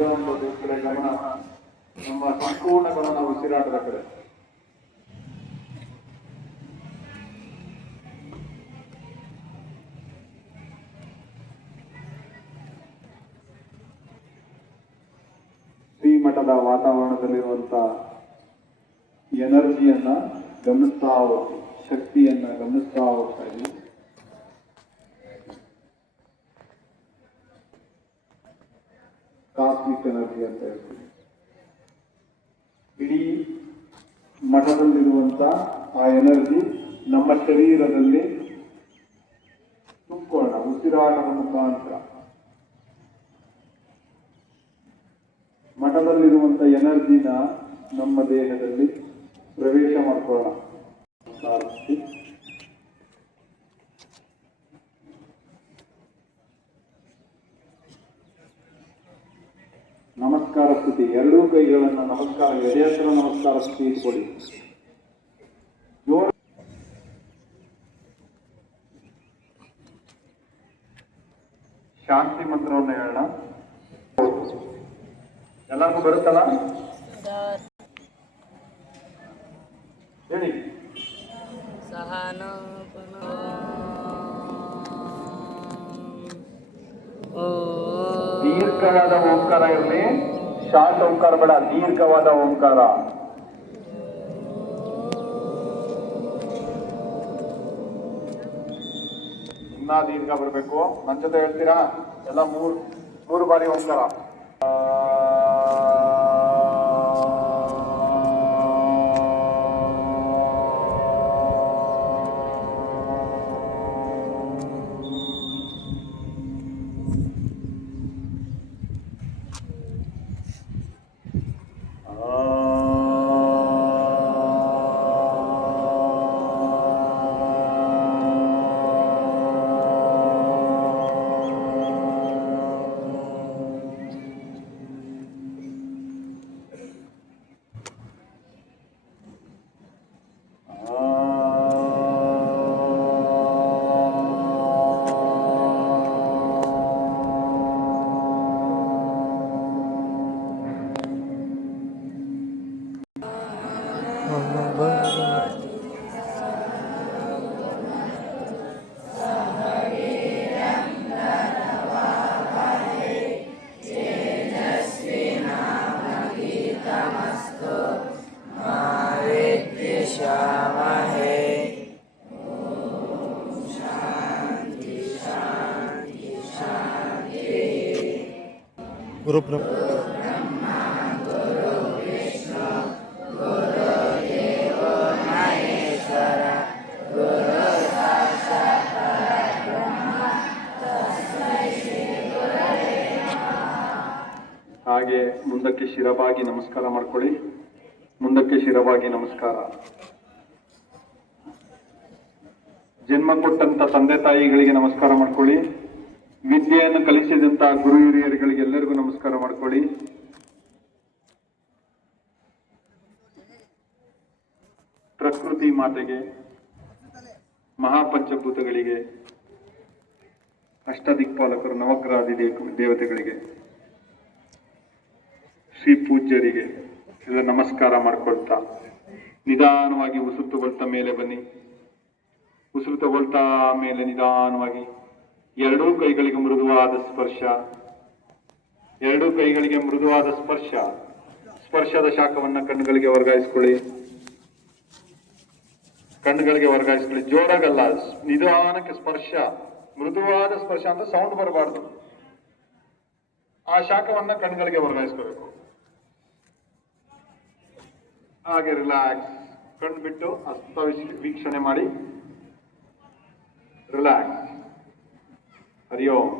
ಉಸಿರಾಟದ ಕಡೆ ಗಮನ, ನಮ್ಮ ಸಂಪೂರ್ಣ ಗಮನ ಉಸಿರಾಟದ ಕಡೆ. ಶ್ರೀಮಠದ ವಾತಾವರಣದಲ್ಲಿರುವಂತ ಎನರ್ಜಿಯನ್ನ ಗಮನಿಸ್ತಾ ಹೋಗಿ, ಶಕ್ತಿಯನ್ನ ಗಮನಿಸ್ತಾ ಹೋಗ್ತಾ ಇದ್ದೀವಿ. ಕಾಸ್ಮಿಕ್ ಎನರ್ಜಿ ಅಂತ ಹೇಳ್ತೀವಿ. ಇಡೀ ಮಠದಲ್ಲಿರುವಂತ ಆ ಎನರ್ಜಿ ನಮ್ಮ ಶರೀರದಲ್ಲಿ ತುಂಬಿಕೊಳ್ಳೋಣ ಉಸಿರಾಟದ ಮುಖಾಂತರ. ಮಠದಲ್ಲಿರುವಂತ ಎನರ್ಜಿನ ನಮ್ಮ ದೇಹದಲ್ಲಿ ಪ್ರವೇಶ ಮಾಡ್ಕೊಳ್ಳೋಣ. ನಮಸ್ಕಾರ ಸ್ಥಿತಿ, ಎರಡೂ ಕೈಗಳನ್ನ ನಮಸ್ಕಾರ, ಎದೆ ಹತ್ರ ನಮಸ್ಕಾರ ಸ್ಥಿತಿ ಇಟ್ಕೊಳ್ಳಿ. ಶಾಂತಿ ಮಂತ್ರವನ್ನು ಹೇಳೋಣ. ಎಲ್ಲರಿಗೂ ಬರುತ್ತಲ್ಲ? ಹೇಳಿ. ದೀರ್ಘವಾದ ಓಂಕಾರ ಇರಲಿ, ಶಾರ್ಟ್ ಓಂಕಾರ ಬೇಡ, ದೀರ್ಘವಾದ ಓಂಕಾರ. ಇನ್ನ ದೀರ್ಘ ಬರಬೇಕು. ನನ್ನ ಜೊತೆ ಹೇಳ್ತೀರಾ? ಎಲ್ಲ ಮೂರು ಬಾರಿ ಓಂಕಾರ. गुरु ब्रह्मा ಹಾಗೆ ಮುಂದಕ್ಕೆ ಶಿರವಾಗಿ ನಮಸ್ಕಾರ ಮಾಡ್ಕೊಳ್ಳಿ. ಮುಂದಕ್ಕೆ ಶಿರವಾಗಿ ನಮಸ್ಕಾರ. ಜನ್ಮ ಕೊಟ್ಟಂತ ತಂದೆ ತಾಯಿಗಳಿಗೆ ನಮಸ್ಕಾರ ಮಾಡ್ಕೊಳ್ಳಿ. ವಿದ್ಯೆಯನ್ನು ಕಲಿಸಿದಂತ ಗುರು ಹಿರಿಯರುಗಳಿಗೆ ಎಲ್ಲರಿಗೂ ನಮಸ್ಕಾರ ಮಾಡ್ಕೊಳ್ಳಿ. ಪ್ರಕೃತಿ ಮಾತೆಗೆ, ಮಹಾಪಂಚಭೂತಗಳಿಗೆ, ಅಷ್ಟದಿಕ್ಪಾಲಕರು, ನವಗ್ರಹಾದಿ ದೇವತೆಗಳಿಗೆ, ಶ್ರೀ ಪೂಜ್ಯರಿಗೆ ಎಲ್ಲ ನಮಸ್ಕಾರ ಮಾಡ್ಕೊಳ್ತಾ ನಿಧಾನವಾಗಿ ಉಸಿರು ತಗೊಳ್ತಾ ಮೇಲೆ ಬನ್ನಿ. ಉಸಿರು ತಗೊಳ್ತಾ ಮೇಲೆ ನಿಧಾನವಾಗಿ ಎರಡೂ ಕೈಗಳಿಗೆ ಮೃದುವಾದ ಸ್ಪರ್ಶ, ಎರಡೂ ಕೈಗಳಿಗೆ ಮೃದುವಾದ ಸ್ಪರ್ಶ. ಸ್ಪರ್ಶದ ಶಾಖವನ್ನ ಕಣ್ಣುಗಳಿಗೆ ವರ್ಗಾಯಿಸ್ಕೊಳ್ಳಿ. ಕಣ್ಣುಗಳಿಗೆ ವರ್ಗಾಯಿಸ್ಕೊಳ್ಳಿ. ಜೋರಾಗಲ್ಲ, ನಿಧಾನಕ್ಕೆ ಸ್ಪರ್ಶ, ಮೃದುವಾದ ಸ್ಪರ್ಶ ಅಂತ ಸೌಂಡ್ ಬರಬಾರ್ದು. ಆ ಶಾಖವನ್ನ ಕಣ್ಣುಗಳಿಗೆ ವರ್ಗಾಯಿಸ್ಕೋಬೇಕು. ಹಾಗೆ ರಿಲ್ಯಾಕ್ಸ್. ಕಣ್ಣು ಬಿಟ್ಟು ಹಸ್ತ ವೀಕ್ಷಣೆ ಮಾಡಿ. ರಿಲ್ಯಾಕ್ಸ್. ಹರಿ ಓಂ.